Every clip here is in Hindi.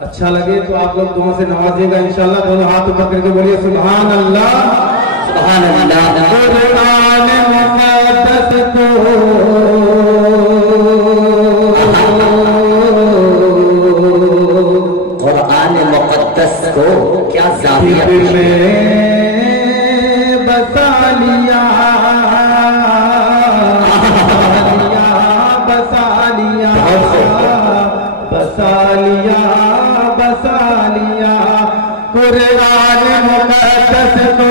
अच्छा लगे तो आप लोग दुआ से नवाजिएगा इंशाल्लाह। दोनों हाथ ऊपर करके बोलिए सुभान अल्लाह सुभान अल्लाह। कुरान मुक़द्दस को कुरान मुक़द्दस को क्या ज़ाविया में बसा लिया बसा लिया बसा लिया बसा लिया कुरान मुक़द्दस को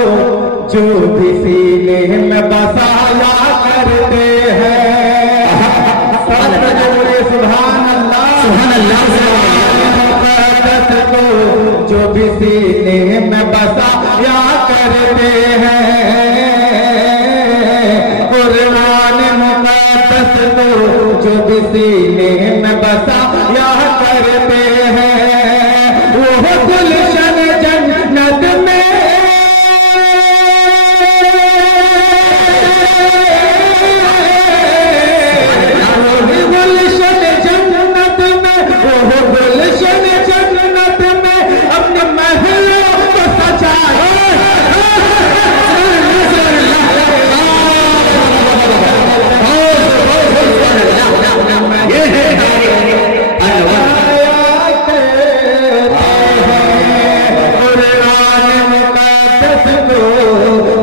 जो भी सीने में बसाया करते हैं। सुभान अल्लाह सुभान अल्लाह। मुक़द्दस को जो भी सीने में बसाया करते हैं। कुरान मुक़द्दस को जो भी सीने में बसाया करते हैं। वो गुलशन जन्नत में गुलशन जन्नत में वो गुलशन जन्नत में अपने महलों को सजाए।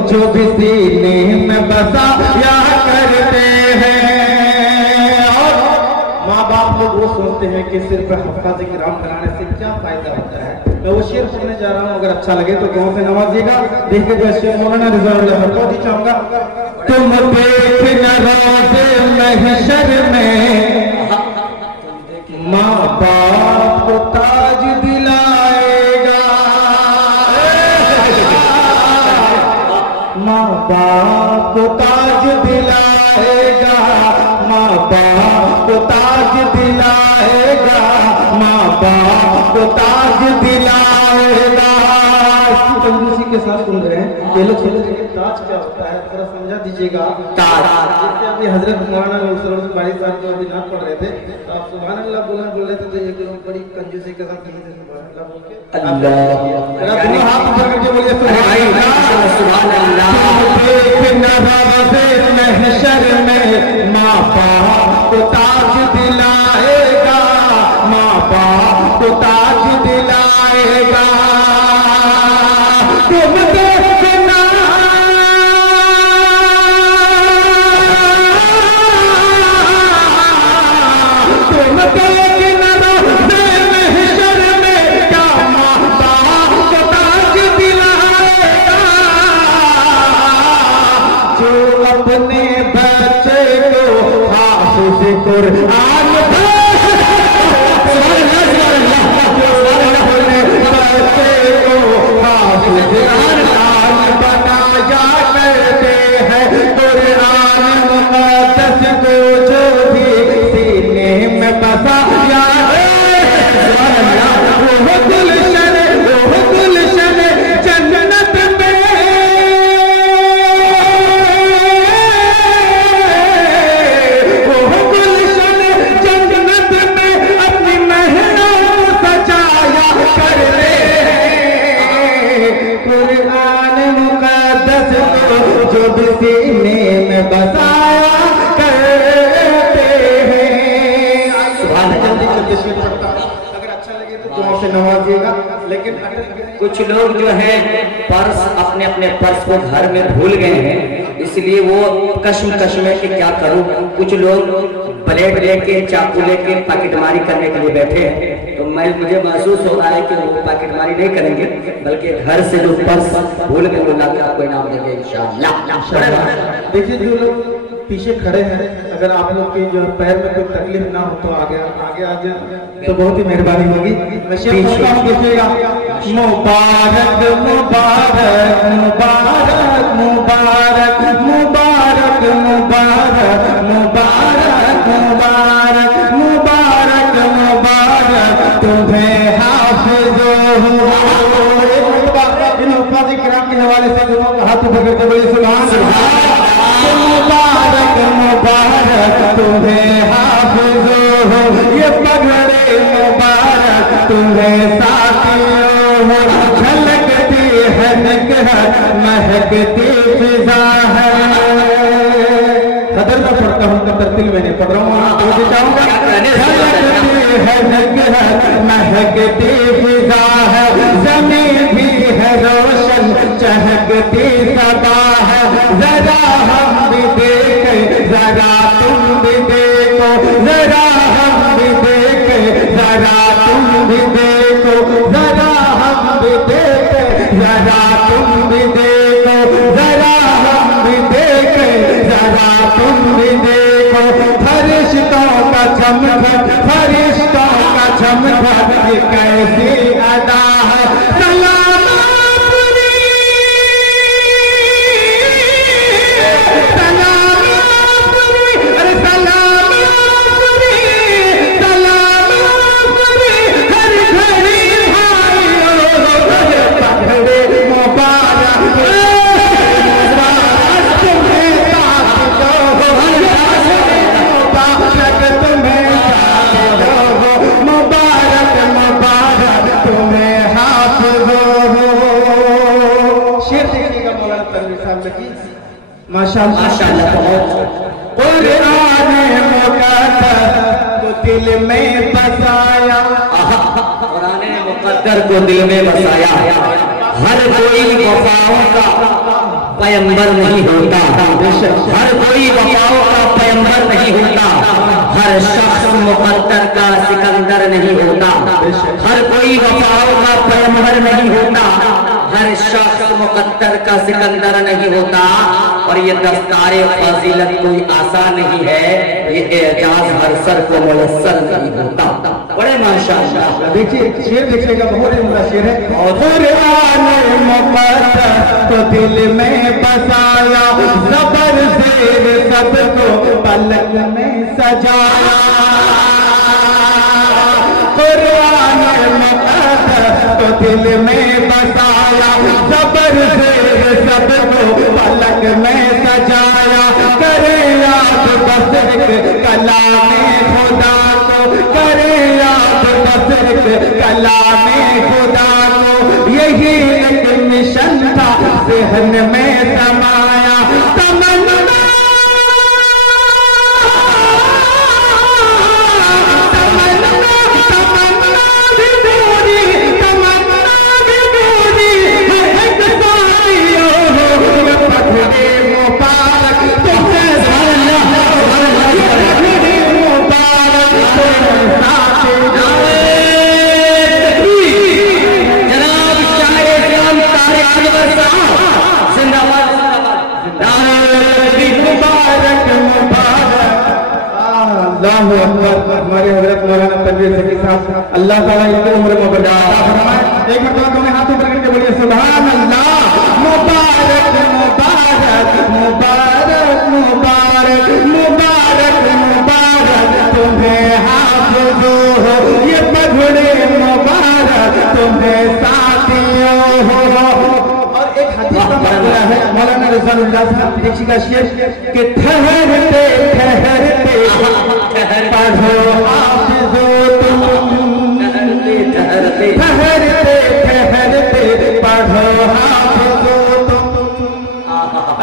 जो भी सीने में बसाया करते हैं। और माँ बाप लोग वो सोचते हैं कि सिर्फ हफ्ताज़े किराम कराने से क्या फायदा होता है। मैं वो शेर सुनने जा रहा हूँ, अगर अच्छा लगे तो गाँव से नवाजिएगा। देखिए जो शेर मौलाना रिज़वानुल्लाह बहुत ही चाहूंगा। तुम देखना रोज़े महशर में माँ बाप को ताज दिलाएगा। माँ बाप को ताज दिलाएगा। माँ बाप को ताज दिलाएगा। माँ बाप को ताज दिलाएगा। कंजूसी के साथ सुन रहे हैं ये लोग। सोच रहे हैं ताज क्या होता है, थोड़ा समझा दीजिएगा। ताज जैसे अभी हजरत मौलाना बारी साहब जो अभी नाम पढ़ रहे थे तो आप सुभान अल्लाह बोल रहे थे तो एक बड़ी कंजूसी के साथ अल्लाह हाथ ऊपर करके बोलिए सुभान अल्लाह। महशर में माँ बाप को ताज दिलाएगा। माँ बाप को ताज दिलाएगा। तुम देखना तुम देखना महशर में क्या माँ बाप को ताज दिलाएगा। जो अपने बच्चे को हाफिज़ कुरान बनाया करते हैं। कुरान मुक़द्दस को जो भी सीने में बसाया वो गुलशन जन्नत में वो गुलशन जन्नत में अपनी महलों को सजाया करते हैं। कुरान मुक़द्दस को जो भी सीने में बसाया करते हैं। अगर अच्छा लगे तो दुआ से नवाजिएगा। लेकिन कुछ लोग जो हैं पर्स अपने अपने पर्स को घर में भूल गए हैं, इसलिए वो कश्म में कि क्या करूं। कुछ लोग ब्लेड लेके चाकू लेके पैकेटमारी करने के लिए बैठे हैं। तो मुझे महसूस हो रहा है कि वो पैकेटमारी नहीं करेंगे, बल्कि घर से जो पर्स भूल गए वो लाके आपको इनाम देंगे इंशाअल्लाह। देखिए जो लोग पीछे खड़े हैं, अगर आप लोग के जो पैर में कोई तकलीफ ना हो तो आगे आ जाए तो बहुत ही मेहरबानी होगी। देखिएगा मुबारक मुबारक मुबारक मुबारक मुबारक मुबारक मुबारक मुबारक मुबारक मुबारक तुम्हें हाफिज़ के हवाले से हाथ ऊपर करके बोलिए सुभान अल्लाह। मुबारक मुबारक तुम्हें हाफिज़ ये पगड़े मुबारक तुम्हें साथियों झलकती है निकहत महकती फिजा है। सदर में पढ़ता हूँ तो तरतिल में नहीं पढ़ रहा हूँ, तो जाऊंगा। झलकती है निकहत महकती फिजा है, जमीन भी है रोशन चहकती सबा है। जरा हम भी देखें जरा तुम भी देखो, जरा हम भी देखें जरा तुम भी देखो, जरा हम भी देखें जरा तुम भी देखो, जरा हम भी देखें जरा तुम भी देखो। फरिश्तों का चमक फरिश्तों का चमक ये कैसी अदा है। माशाअल्लाह कुरान मुक़द्दर को दिल में बसाया, कुरान मुक़द्दर को दिल में बसाया। हर कोई वफाओं का पैगंबर नहीं होता, हर कोई वफाओं का पैगंबर नहीं होता, हर शख्स मुक़द्दर का सिकंदर नहीं होता, हर कोई वफाओं का पैगंबर नहीं होता, हर शख्स मुक़द्दर का सिकंदर नहीं होता। और ये दस्तारे फजीलत कोई आसान नहीं है, ये एजाज हर सर को मुयस्सर नहीं होता। बड़े माशाअल्लाह। देखिए शेर देखिएगा, बहुत ही उम्दा शेर है। कुरान मुक़द्दस को दिल में बसाया, ज़बर ज़ेर सबको पलक में सजाया। कुरान मुक़द्दस को दिल में बसाया, ज़बर ज़ेर सबको पलक में सजाया। करे याद बस एक कलामे खुदा को, करे याद बस एक कलामे खुदा को। यही एक मिशन था ज़हन में समाया। तमन्ना हमारे हजरत मौलाना तनवीर ज़की साहब, अल्लाह ताला इनकी उम्र में बरकत फरमाए। एक मरतबा दोनों हाथ ऊपर करके बोलिए सुभान अल्लाह। मुबारक मुबारक मुबारक मुबारक मुबारक मुबारक तुम्हें हाफ़िज़ हो, ये पगड़े मुबारक तुम्हें साथियों हो। और एक हदीस का मसला है, मौलाना रज़ानुल्लाह साहब देखिएगा शेर कि ठहरते ठहरते पढ़ो हाफ़िज़ो तुम, ठहरते ठहरते पढ़ो हाफ़िज़ो तुम।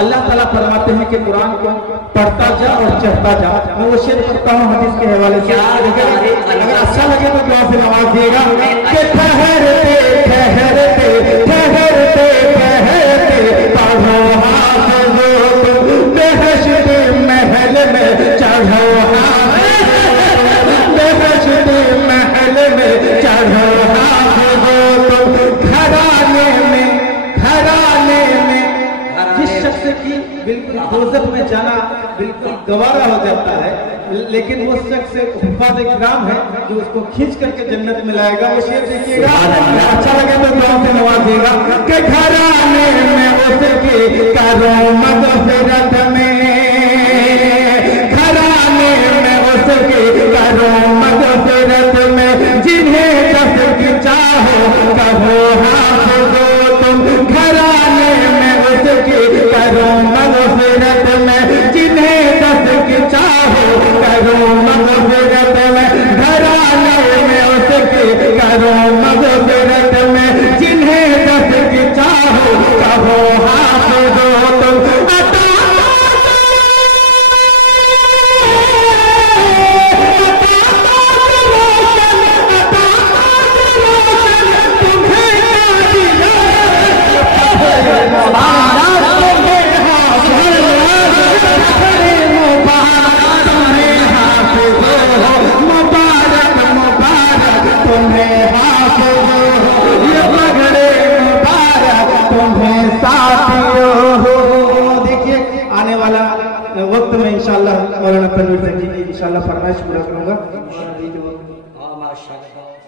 अल्लाह ताला फरमाते हैं कि कुरान को पढ़ता जा और चढ़ता जा। मैं वो शेर पढ़ता हूँ हदीस के हवाले से, अगर अच्छा लगे तो दुआ से नवाजिएगा कि ठहरते ठहरते ठहरते ठहरते पढ़ो हाफ़िज़ो तुम, बेहश्त महल में चढ़ो महल में चढ़ो हाफ़िज़ो तुम। घराने में जिस शख्स की बिल्कुल दोज़ख में जाना बिल्कुल गवारा हो जाता है, लेकिन वो शख्स हुफ़ाज़ इकराम है जो उसको खींच करके जन्नत में लाएगा। वो शेर देखिएगा, अच्छा लगे तो दुआ से नवाजिएगा कि घराने में उसकी करो मग़फ़िरत में, घराने में उसकी करो मग़फ़िरत में, जिन्हें दस की चाहो कहो हाफ़िज़ो तुम। घराने में उसकी करो मग़फ़िरत में, जिन्हें दस की चाहो करो मग़फ़िरत में, घराने में उसकी करो तुम्हें साथियों हो। देखिए आने वाला वक्त में इंशाल्लाह मौलाना तनवीर जी की इंशाल्लाह फरमाइश पूरा करूंगा। माशाअल्लाह।